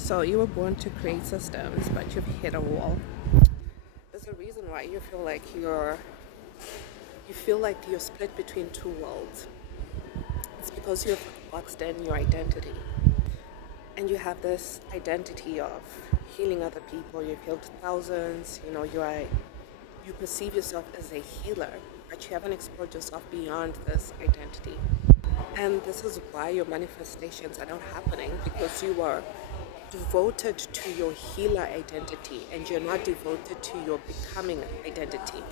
So you were born to create systems, but you've hit a wall. There's a reason why you feel like you're split between two worlds. It's because you've boxed in your identity. And you have this identity of healing other people. You've healed thousands, you perceive yourself as a healer, but you haven't explored yourself beyond this identity. And this is why your manifestations are not happening, because you are devoted to your healer identity and you're not devoted to your becoming identity.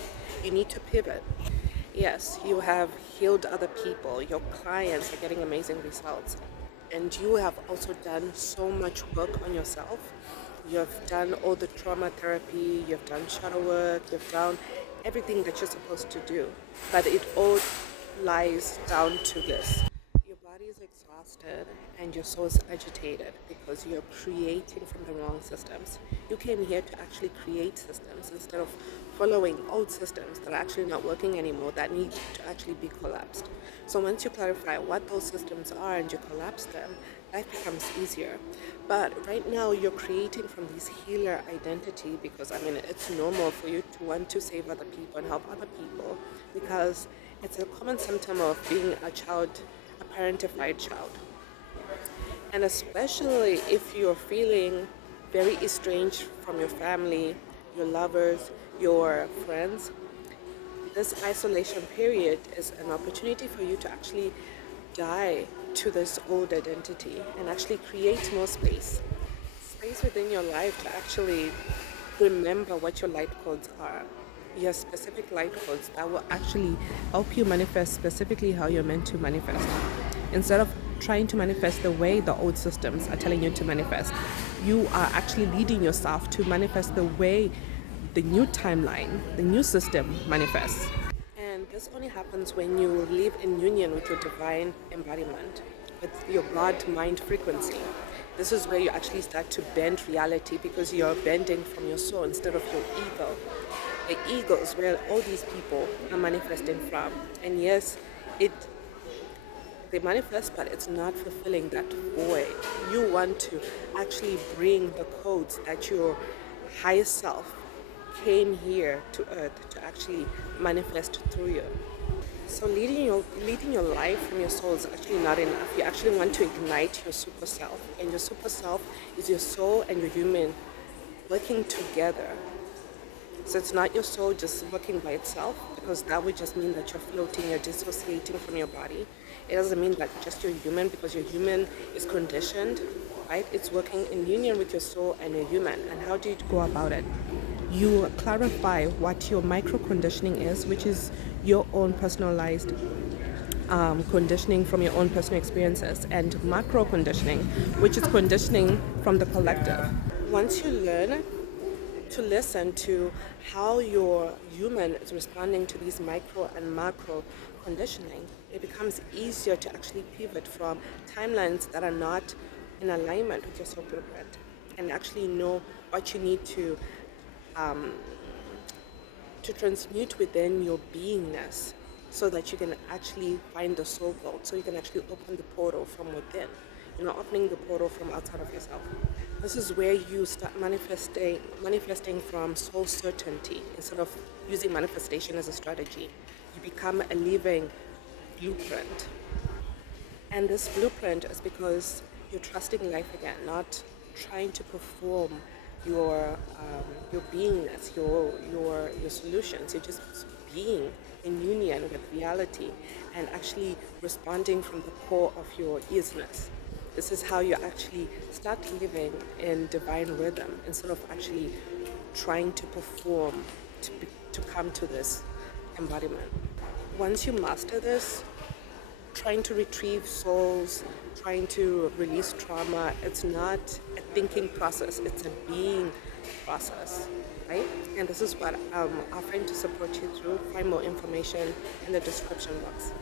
You need to pivot. Yes, you have healed other people, your clients are getting amazing results, and you have also done so much work on yourself. You've done all the trauma therapy, you've done shadow work, you've done everything that you're supposed to do, but it all lies down to this. Your body is exhausted and your soul is agitated because you're creating from the wrong systems. You came here to actually create systems instead of following old systems that are actually not working anymore, that need to actually be collapsed. So once you clarify what those systems are and you collapse them, life becomes easier. But right now you're creating from this healer identity because it's normal for you to want to save other people and help other people, because it's a common symptom of being a child, a parentified child. And especially if you're feeling very estranged from your family, your lovers, your friends, this isolation period is an opportunity for you to actually die to this old identity and actually create more space within your life to actually remember what your light codes are. Your specific light codes that will actually help you manifest specifically how you're meant to manifest. Instead of trying to manifest the way the old systems are telling you to manifest, you are actually leading yourself to manifest the way the new timeline, the new system manifests. And this only happens when you live in union with your divine embodiment, with your God mind frequency. This is where you actually start to bend reality, because you're bending from your soul instead of your ego. The ego is where all these people are manifesting from. And yes, it they manifest, but it's not fulfilling that void. You want to actually bring the codes that your higher self came here to earth to actually manifest through you. So leading your life from your soul is actually not enough. You actually want to ignite your super self, and your super self is your soul and your human working together. So it's not your soul just working by itself, because that would just mean that you're floating, you're dissociating from your body. It doesn't mean that just you're human, because your human is conditioned, right? It's working in union with your soul and your human. And how do you go about it? You clarify what your micro conditioning is, which is your own personalized conditioning from your own personal experiences, and macro conditioning, which is conditioning from the collective. Once you learn to listen to how your human is responding to these micro and macro conditioning, it becomes easier to actually pivot from timelines that are not in alignment with your soul blueprint, and actually know what you need to transmute within your beingness, so that you can actually find the soul vault, so you can actually open the portal from within. You're not opening the portal from outside of yourself. This is where you start manifesting from soul certainty instead of using manifestation as a strategy. You become a living blueprint. And this blueprint is because you're trusting life again, not trying to perform your beingness, your solutions. You're just being in union with reality and actually responding from the core of your isness. This is how you actually start living in divine rhythm instead of actually trying to perform to come to this embodiment. Once you master this, trying to retrieve souls, trying to release trauma, it's not a thinking process, it's a being process, right? And this is what I'm offering to support you through. Find more information in the description box.